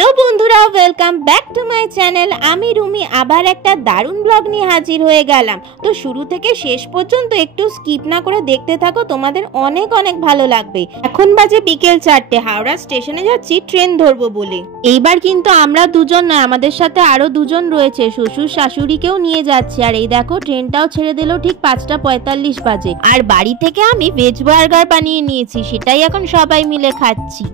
Hello বন্ধুরা, welcome back to my channel. আমি রুমি আবার একটা দারুণ ব্লগ নিয়ে হাজির হয়ে গেলাম। তো শুরু থেকে শেষ পর্যন্ত একটু স্কিপ না করে দেখতে থাকো, তোমাদের অনেক অনেক ভালো লাগবে। এখন বাজে বিকেল 4টে, হাওড়া স্টেশনে যাচ্ছি ট্রেন ধরবো বলে। এইবার কিন্তু আমরা দুজন নয়, আমাদের সাথে আরো দুজন রয়েছে, শ্বশুর শাশুড়িকেও নিয়ে যাচ্ছি। আর এই দেখো ট্রেনটাও ছেড়ে দিল ঠিক 5:45 বাজে। আর বাড়ি থেকে আমি ভেজ বার্গার বানিয়ে নিয়েছি, সেটাই এখন সবাই মিলে খাচ্ছি।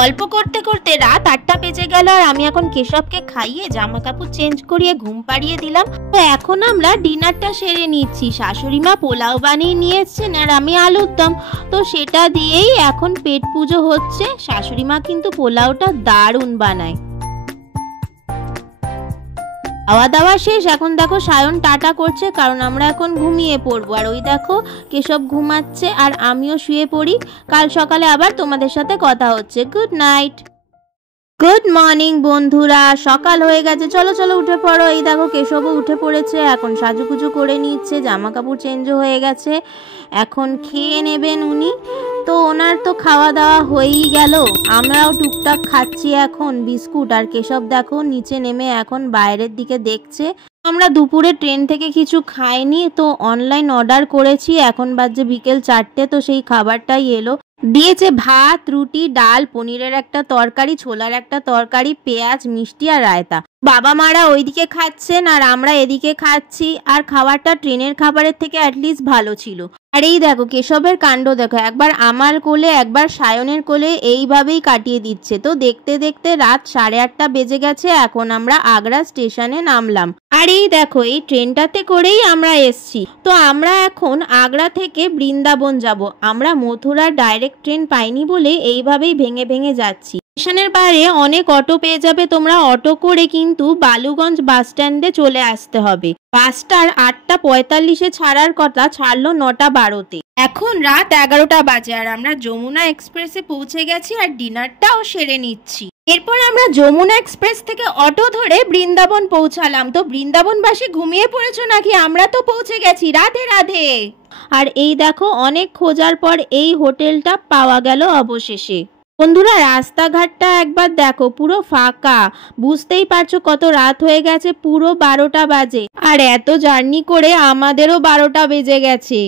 গল্প করতে করতে রাত 8টা বেজে গেল। আর আমি এখন কেশবকে খাইয়ে জামা কাপড় চেঞ্জ করিয়ে ঘুম পাড়িয়ে দিলাম। তো এখন আমরা ডিনারটা সেরে নিচ্ছি। শাশুড়ি মা পোলাও বানিয়ে নিয়ে এসছেন আর আমি আলুর দম, তো সেটা দিয়েই এখন পেট পুজো হচ্ছে। শাশুড়ি মা কিন্তু পোলাওটা দারুণ বানায়। খাওয়া দাওয়া শেষ, এখন দেখো সায়ন টাটা করছে, কারণ আমরা এখন ঘুমিয়ে পড়বো। আর ওই দেখো কেশব ঘুমাচ্ছে আর আমিও শুয়ে পড়ি। কাল সকালে আবার তোমাদের সাথে কথা হচ্ছে। Good night. গুড মর্নিং বন্ধুরা, সকাল হয়ে গেছে, চলো চলো উঠে পড়ো। এই দেখো কেশবও উঠে পড়েছে, এখন সাজুগুজু করে নিচ্ছে, জামা কাপড় চেঞ্জও হয়ে গেছে, এখন খেয়ে নেবেন উনি। তো ওনার তো খাওয়া দাওয়া হয়েই গেল, আমরাও টুকটাক খাচ্ছি এখন বিস্কুট। আর কেশব দেখো নিচে নেমে এখন বাইরের দিকে দেখছে। আমরা দুপুরে ট্রেন থেকে কিছু খাইনি, তো অনলাইন অর্ডার করেছি। এখন বাজে বিকেল 4টে, তো সেই খাবারটাই এলো। দিয়েছে ভাত, রুটি, ডাল, পনিরের একটা তরকারি, ছোলার একটা তরকারি, পেঁয়াজ, মিষ্টি আর রায়তা। বাবা মারা ওইদিকে খাচ্ছেন আর আমরা এদিকে খাচ্ছি। আর খাবারটা ট্রেনের খাবারের থেকে অ্যাটলিস্ট ভালো ছিল। আর এই দেখো কেশবের কাণ্ড দেখো, একবার আমার কোলে একবার সায়নের কোলে, এইভাবেই কাটিয়ে দিচ্ছে। তো দেখতে দেখতে রাত 8:30 বেজে গেছে। এখন আমরা আগ্রা স্টেশনে নামলাম। আর এই দেখো এই ট্রেনটাতে করেই আমরা এসছি। তো আমরা এখন আগ্রা থেকে বৃন্দাবন যাব। আমরা মথুরার ডাইরেক্ট ট্রেন পাইনি বলে এইভাবেই ভেঙে ভেঙে যাচ্ছি। স্টেশনের বাইরে অনেক অটো পেয়ে যাবে তোমরা, অটো করে কিন্তু বালুগঞ্জ বাস স্ট্যান্ডে চলে আসতে হবে। বাসটার 8:45 ছাড়ার কথা, ছাড়লো 9:12-তে। এখন রাত 11টা বাজে আর আমরা যমুনা এক্সপ্রেসে পৌঁছে গেছি আর ডিনারটাও সেরে নিচ্ছি। এরপর আমরা যমুনা এক্সপ্রেস থেকে অটো ধরে বৃন্দাবন পৌঁছালাম। তো বৃন্দাবনবাসী ঘুমিয়ে পড়েছো নাকি? আমরা তো পৌঁছে গেছি। রাধে রাধে। আর এই দেখো অনেক খোঁজার পর এই হোটেলটা পাওয়া গেল অবশেষে। বন্ধুরা রাস্তাঘাটটা একবার দেখো, পুরো ফাঁকা, বুঝতেই পারছো কত রাত হয়ে গেছে, পুরো 12টা বাজে। আর এত জার্নি করে আমাদেরও 12টা বেজে গেছে।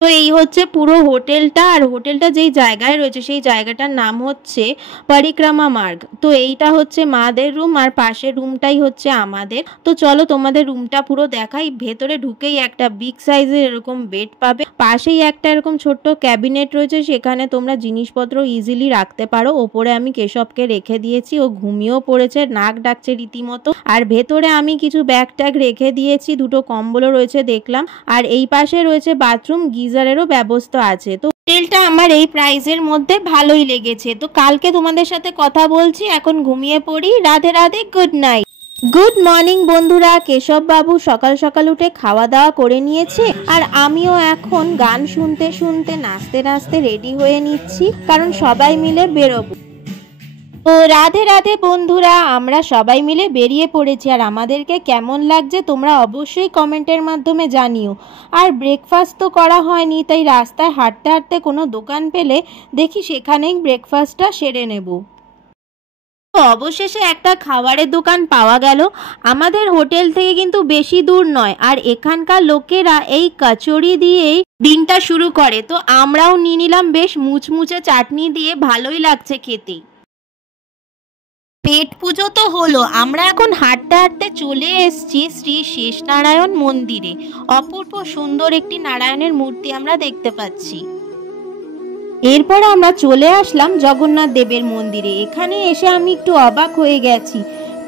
তো এই হচ্ছে পুরো হোটেলটা। আর হোটেলটা যেই জায়গায় রয়েছে সেই জায়গাটার নাম হচ্ছে পরিক্রমা মার্গ। তো এইটা হচ্ছে মাদের রুম আর পাশের রুমটাই হচ্ছে আমাদের। তো চলো তোমাদের রুমটা পুরো দেখাই। ভেতরে ঢুকেই একটা বিগ সাইজের এরকম বেড পাবে, পাশেই একটা এরকম ছোট্ট ক্যাবিনেট রয়েছে, সেখানে তোমরা জিনিসপত্র ইজিলি রাখতে পারো। ওপরে আমি কেশবকে রেখে দিয়েছি, ও ঘুমিয়েও পড়েছে, নাক ডাকছে রীতিমতো। আর ভেতরে আমি কিছু ব্যাগ ট্যাগ রেখে দিয়েছি, দুটো কম্বলও রয়েছে দেখলাম। আর এই পাশে রয়েছে বাথরুম, গিজারেরও ব্যবস্থা আছে। তো হোটেলটা আমার এই প্রাইসের মধ্যে ভালোই লেগেছে। তো কালকে তোমাদের সাথে কথা বলছি, এখন ঘুমিয়ে পড়ি। Radhe Radhe, good night. Good morning বন্ধুরা, কেশব বাবু সকাল সকাল উঠে খাওয়া দাওয়া করে নিয়েছে আর আমিও এখন গান শুনতে শুনতে নাচতে নাচতে রেডি হয়ে নিচ্ছি, কারণ সবাই মিলে বেরোবো। তো রাধে রাধে বন্ধুরা, আমরা সবাই মিলে বেরিয়ে পড়েছি। আর আমাদেরকে কেমন লাগছে তোমরা অবশ্যই কমেন্টের মাধ্যমে জানিও। আর ব্রেকফাস্ট তো করা হয়নি, তাই রাস্তায় হাঁটতে হাঁটতে কোনো দোকান পেলে দেখি সেখানেই ব্রেকফাস্টটা সেরে নেব। তো অবশেষে একটা খাবারের দোকান পাওয়া গেল। আমাদের হোটেল থেকে কিন্তু বেশি দূর নয়। আর এখানকার লোকেরা এই কচুরি দিয়েই দিনটা শুরু করে। তো আমরাও নিয়ে নিলাম, বেশ মুচমুচে চাটনি দিয়ে, ভালোই লাগছে খেতে। পেট পুজো তো হলো, আমরা এখন হাঁটতে হাঁটতে চলে এসেছি শ্রী শেষনারায়ণ মন্দিরে। অপূর্ব সুন্দর একটি নারায়ণের মূর্তি আমরা দেখতে পাচ্ছি। এরপর আমরা চলে আসলাম জগন্নাথ দেবের মন্দিরে। এখানে এসে আমি একটু অবাক হয়ে গেছি,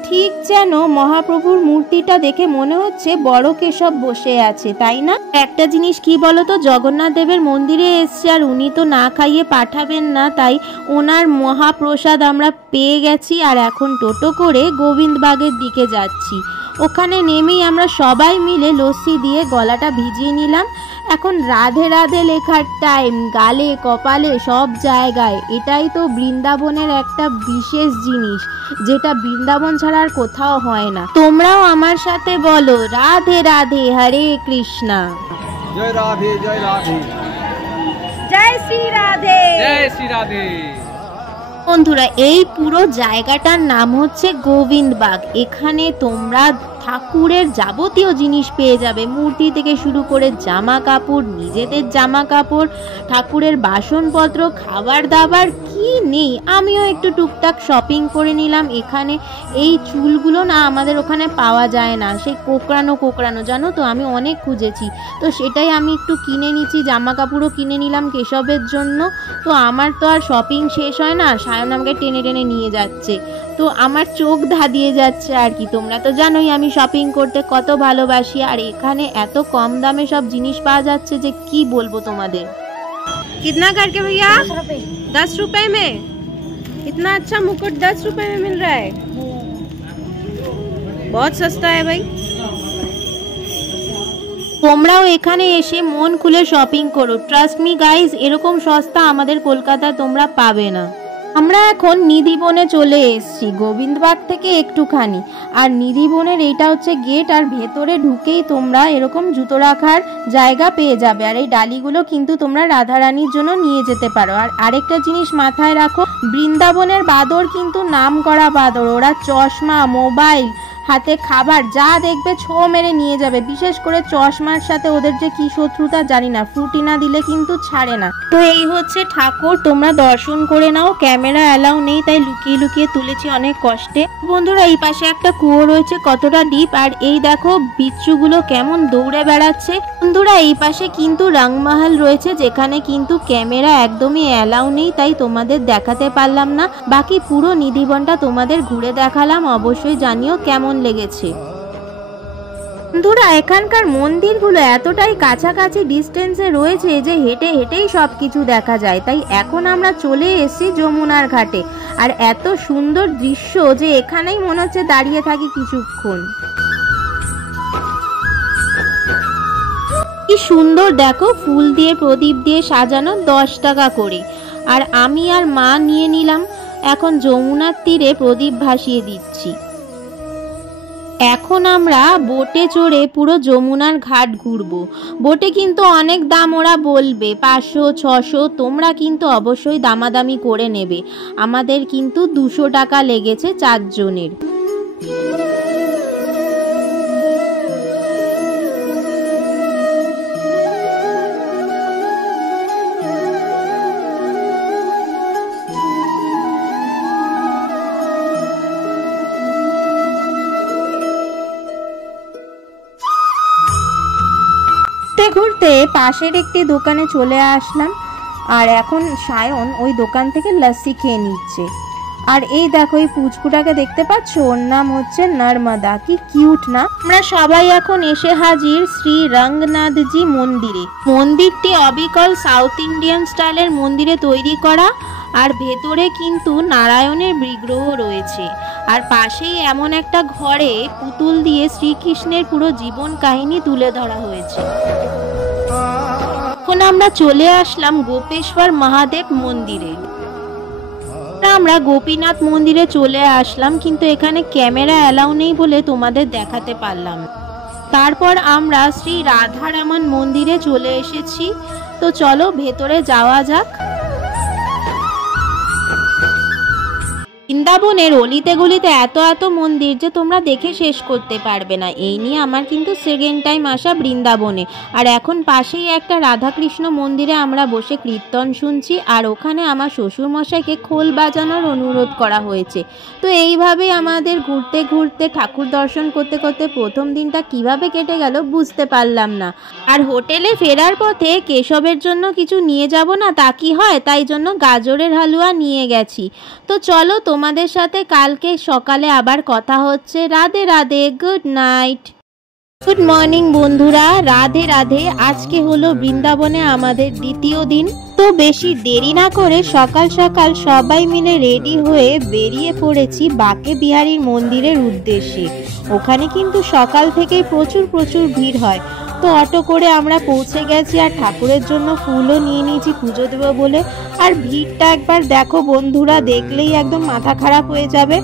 ঠিক যেন মহাপ্রভুর মূর্তিটা দেখে মনে হচ্ছে বড় কেশব বসে আছে, তাই না? একটা জিনিস কি বলতো, জগন্নাথ দেবের মন্দিরে এসছে আর উনি তো না খাইয়ে পাঠাবেন না, তাই ওনার মহাপ্রসাদ আমরা পেয়ে গেছি। আর এখন টোটো করে গোবিন্দবাগের দিকে যাচ্ছি। ওখানে নেমেই আমরা সবাই মিলে লস্যি দিয়ে গলাটা ভিজিয়ে নিলাম। এখন রাধে রাধে লেখার টাইম, গালে কপালে সব জায়গায়। এটাই তো বৃন্দাবনের একটা বিশেষ জিনিস, যেটা বৃন্দাবন ছাড়া আর কোথাও হয় না। তোমরাও আমার সাথে বলো রাধে রাধে, হরে কৃষ্ণা। জয় রাধে, জয় রাধে, জয় শ্রী রাধে, জয় শ্রী রাধে। বন্ধুরা এই পুরো জায়গাটার নাম হচ্ছে গোবিন্দবাগ। এখানে তোমরা ঠাকুরের যাবতীয় জিনিস পেয়ে যাবে, মূর্তি থেকে শুরু করে জামা কাপড়, নিজেদের জামা কাপড়, ঠাকুরের বাসনপত্র, খাবার দাবার, কি নেই। আমিও একটু টুকটাক শপিং করে নিলাম। এখানে এই চুলগুলো না আমাদের ওখানে পাওয়া যায় না, সেই কোকড়ানো জানো তো, আমি অনেক খুঁজেছি, তো সেটাই আমি একটু কিনে নিচ্ছি। জামা কাপড়ও কিনে নিলাম কেশবের জন্য। তো আমার তো আর শপিং শেষ হয় না, সায়ন আমাকে টেনে টেনে নিয়ে যাচ্ছে, তো আমার চোখ ধাঁধিয়ে যাচ্ছে আর কি। তোমরা তো জানোই আমি শপিং করতে কত ভালোবাসি, আর এখানে এত কম দামে সব জিনিস পাওয়া যাচ্ছে যে কি বলবো তোমাদের। कितना करके भैया? 10 रुपए में इतना अच्छा मुकुट 10 रुपए में मिल रहा है, बहुत सस्ता है भाई। তোমরাও এখানে এসে মন খুলে শপিং করো, ট্রাস্ট মি গাইজ, এরকম সস্তা আমাদের কলকাতায় তোমরা পাবে না। আমরা এখন নিধিবনে চলে এসেছি গোবিন্দবাগ থেকে একটুখানি, আর নিধিবনের এইটা হচ্ছে গেট, আর ভেতরে ঢুকেই তোমরা এরকম জুতো রাখার জায়গা পেয়ে যাবে। আর এই ডালিগুলো কিন্তু তোমরা রাধারানীর জন্য নিয়ে যেতে পারো। আর আরেকটা জিনিস মাথায় রাখো, বৃন্দাবনের বাদর কিন্তু নাম করা বাদর, ওরা চশমা, মোবাইল, হাতে খাবার যা দেখবে ছো মেরে নিয়ে যাবে। বিশেষ করে চশমার সাথে ওদের যে কি শত্রুতা জানি না, ফ্রুটি না দিলে কিন্তু ছাড়ে না। তো এই হচ্ছে ঠাকুর, তোমরা দর্শন করে নাও। ক্যামেরা অ্যালাউ নেই, তাই লুকিয়ে লুকিয়ে তুলেছি অনেক কষ্টে। বন্ধুরা এই পাশে একটা কুয়ো রয়েছে, কতটা ডিপ, আর এই দেখো বিচ্ছুগুলো কেমন দৌড়ে বেড়াচ্ছে। বন্ধুরা এই পাশে কিন্তু রংমহল রয়েছে, যেখানে কিন্তু ক্যামেরা একদমই অ্যালাউ নেই, তাই তোমাদের দেখাতে পারলাম না। বাকি পুরো নিধিবনটা তোমাদের ঘুরে দেখালাম, অবশ্যই জানিও কেমন লেগেছে। বন্ধুরা এখানকার মন্দিরগুলো এতটাই কাছাকাছি ডিস্টেন্সে রয়েছে যে হেঁটে হেঁটেই সবকিছু দেখা যায়। তাই এখন আমরা চলে এসেছি যমুনার ঘাটে, আর এত সুন্দর দৃশ্য যে এখানেই মনে হচ্ছে দাঁড়িয়ে থাকি কিছুক্ষণ। কি সুন্দর দেখো, ফুল দিয়ে প্রদীপ দিয়ে সাজানো, 10 টাকা করে। আর আমি আর মা নিয়ে নিলাম এখন যমুনার তীরে প্রদীপ ভাসিয়ে দিচ্ছি। এখন আমরা বোটে চড়ে পুরো যমুনার ঘাট ঘুরবো। বোটে কিন্তু অনেক দাম ওরা বলবে, 500 600, তোমরা কিন্তু অবশ্যই দামাদামি করে নেবে। আমাদের কিন্তু 200 টাকা লেগেছে 4 জনের। ঘুরতে পাশের একটি দোকানে চলে আসলাম, আর এখন সায়ন ওই দোকান থেকে লস্যি খেয়ে নিচ্ছে। আর এই দেখো এই পুচকুটাকে দেখতে পাচ্ছ, ওর নাম হচ্ছে নর্মদা। কি কিউট না। আমরা সবাই এখন এসে হাজির শ্রী রঙ্গনাথজি মন্দিরে। মন্দিরটি অবিকল সাউথ ইন্ডিয়ান স্টাইলের মন্দিরে তৈরি করা, আর ভেতরে কিন্তু নারায়ণের বিগ্রহ রয়েছে। আর পাশেই এমন একটা ঘরে পুতুল দিয়ে শ্রীকৃষ্ণের পুরো জীবন কাহিনী তুলে ধরা হয়েছে। এখন আমরা চলে আসলাম গোপেশ্বর মহাদেব মন্দিরে। আমরা গোপীনাথ মন্দিরে চলে আসলাম, কিন্তু এখানে ক্যামেরা অ্যালাউ নেই বলে তোমাদের দেখাতে পারলাম। তারপর আমরা শ্রী রাধারমন মন্দিরে চলে এসেছি। তো চলো ভেতরে যাওয়া যাক। বৃন্দাবনের অলিতে গলিতে এত এত মন্দির যে তোমরা দেখে শেষ করতে পারবে না। এই নিয়ে আমার কিন্তু সেকেন্ড টাইম আসা বৃন্দাবনে। আর এখন পাশেই একটা রাধাকৃষ্ণ মন্দিরে আমরা বসে কীর্তন শুনছি, আর ওখানে আমার শ্বশুরমশাইকে খোল বাজানোর অনুরোধ করা হয়েছে। তো এইভাবেই আমাদের ঘুরতে ঘুরতে ঠাকুর দর্শন করতে করতে প্রথম দিনটা কিভাবে কেটে গেল বুঝতে পারলাম না। আর হোটেলে ফেরার পথে কেশবের জন্য কিছু নিয়ে যাব না তা কি হয়, তাই জন্য গাজরের হালুয়া নিয়ে গেছি। তো চলো তোমাদের সাথে কালকে সকালে আবার কথা হচ্ছে। Radhe Radhe, good night. Good morning বন্ধুরা, রাধে রাধে। আজকে হলো বৃন্দাবনে আমাদের দ্বিতীয় দিন। তো বেশি দেরি না করে সকাল সকাল সবাই মিলে রেডি হয়ে বেরিয়ে পড়েছি বাঁকে বিহারীর মন্দিরের উদ্দেশ্যে। ওখানে কিন্তু সকাল থেকেই প্রচুর ভিড় হয়। তো অটো করে আমরা পৌঁছে গেছি, আর ঠাকুরের জন্য ফুলও নিয়ে নিয়েছি পুজো দেবো বলে। আর ভিড়টা একবার দেখো বন্ধুরা, দেখলেই একদম মাথা খারাপ হয়ে যাবে।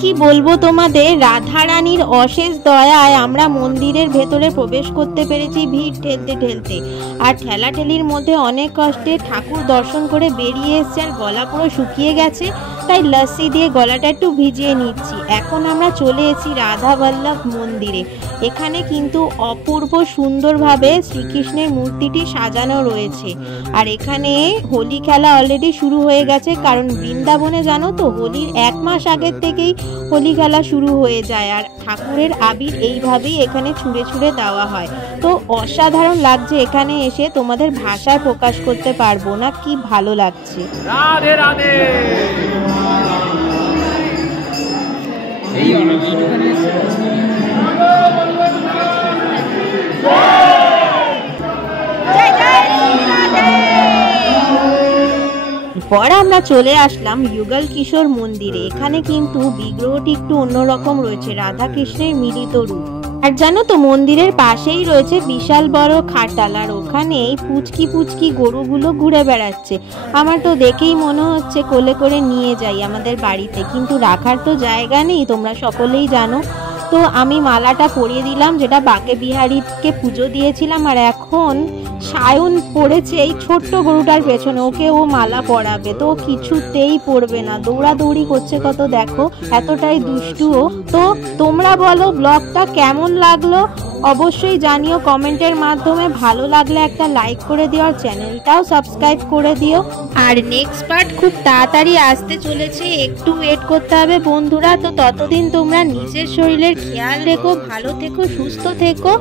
কি বলবো তোমাদের, রাধারানীর অশেষ দয়ায় আমরা মন্দিরের ভেতরে প্রবেশ করতে পেরেছি ভিড় ঠেলতে ঠেলতে। আর ঠেলাঠেলির মধ্যে অনেক কষ্টে ঠাকুর দর্শন করে বেরিয়ে এসছে, আর গলা পুরো শুকিয়ে গেছে। তাই লস্যি দিয়ে গলাটা একটু ভিজিয়ে নিচ্ছি। এখন আমরা চলে এসেছি রাধা বল্লভ মন্দিরে। এখানে কিন্তু অপূর্ব সুন্দরভাবে শ্রীকৃষ্ণের মূর্তিটি সাজানো রয়েছে। আর এখানে হোলি খেলা অলরেডি শুরু হয়ে গেছে, কারণ বৃন্দাবনে জানো তো হোলির 1 মাস আগের থেকেই হোলি খেলা শুরু হয়ে যায়। আর ঠাকুরের আবির এইভাবেই এখানে ছুঁড়ে ছুঁড়ে দেওয়া হয়। তো অসাধারণ লাগছে এখানে এসে, তোমাদের ভাষায় প্রকাশ করতে পারবো না কি ভালো লাগছে। রাধে রাধে। পর আমরা চলে আসলাম যুগল কিশোর মন্দিরে। এখানে কিন্তু বিগ্রহটি একটু অন্যরকম রয়েছে, রাধা কৃষ্ণের মিলিত রূপ। আর জানো তো মন্দিরের পাশেই রয়েছে বিশাল বড় খাটাল, আর ওখানেই পুচকি পুচকি গরুগুলো ঘুরে বেড়াচ্ছে। আমার তো দেখেই মনে হচ্ছে কোলে করে নিয়ে যাই আমাদের বাড়িতে, কিন্তু রাখার তো জায়গা নেই, তোমরা সকলেই জানো। তো আমি মালাটা পরিয়ে দিলাম, যেটা বাঁকে বিহারীকে পুজো দিয়েছিলাম। আর এখন সায়ন পড়েছে এই ছোট্ট গরুটার পেছনে, ওকে ও মালা পরাবে, তো কিছুতেই পড়বে না, দৌড়াদৌড়ি করছে কত দেখো, এতটাই দুষ্টুও। তো তোমরা বলো ব্লগটা কেমন লাগলো অবশ্যই জানিও কমেন্টের মাধ্যমে। ভালো লাগলে একটা লাইক করে দিও, আর চ্যানেলটাও সাবস্ক্রাইব করে দিও। আর নেক্সট পার্ট খুব তাড়াতাড়ি আসতে চলেছে, একটু ওয়েট করতে হবে বন্ধুরা। তো ততদিন তোমরা নিজের শরীরের খেয়াল রেখো, ভালো থেকো, সুস্থ থেকো।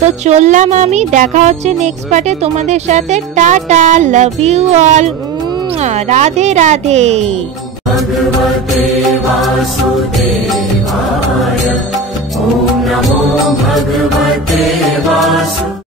তো চললাম আমি, দেখা হচ্ছে নেক্সট পার্টে তোমাদের সাথে। টাটা, love you all, Radhe Radhe. ভগবতে বাসুদেবায়, ওম নমো ভগবতে বাসুদেবায়।